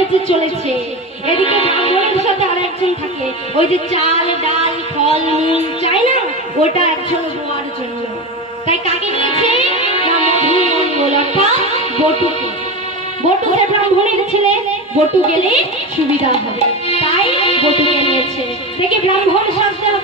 চলেছে। এদিকে ব্রাহ্মণের সাথে আর একজন থাকে। ওই যে চাল, ডাল, ফল মূল চাই না? ওটা একজন হওয়ার জন্য। তাই কাকে নিয়েছে বটুকে। বটু সে ব্রাহ্মণের ছেলে, বটু গেলে সুবিধা হবে। তাই বটুকে নিয়েছে। দেখে ব্রাহ্মণ শাস্ত্র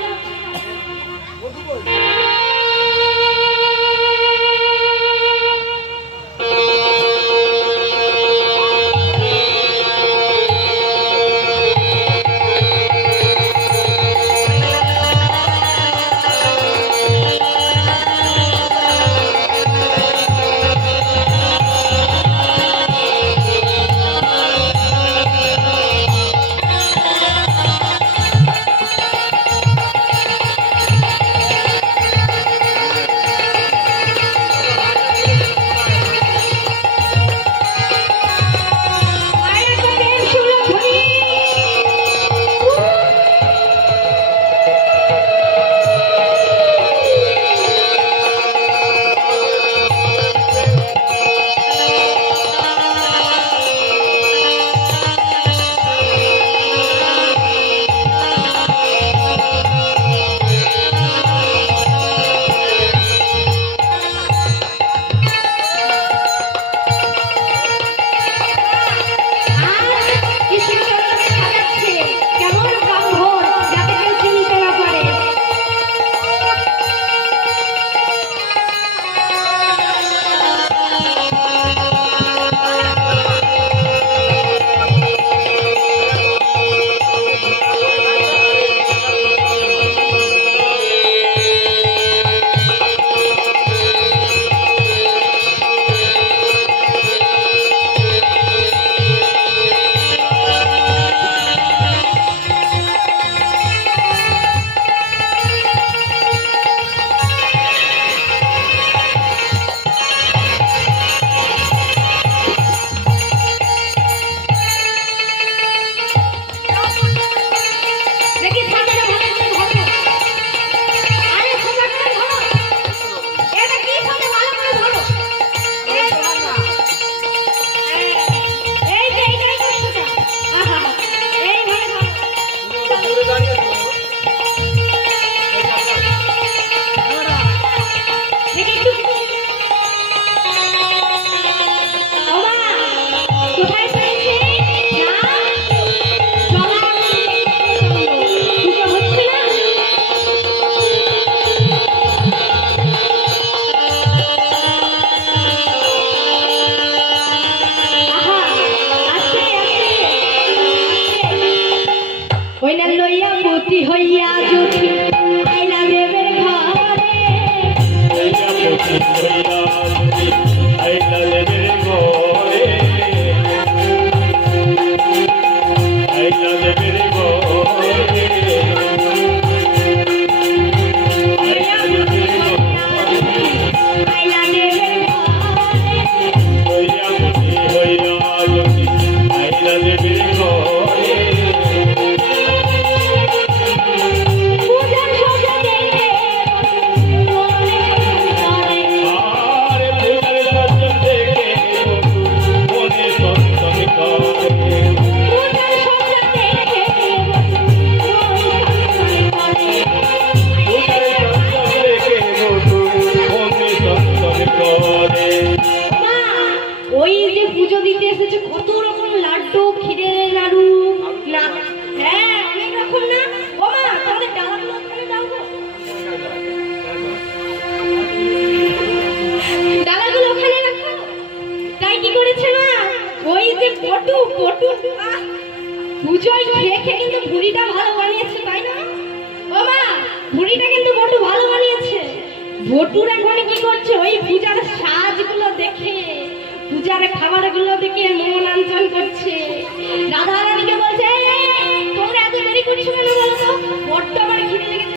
哎呀！就。বানিয়েছে, তাই না? ও মা কিন্তু মোটু ভালো বানিয়েছে। বটুর এখন কি করছে? ওই পূজার সাজগুলো দেখে, পূজার খাবারগুলো দেখে মন করছে। রাধা বলছে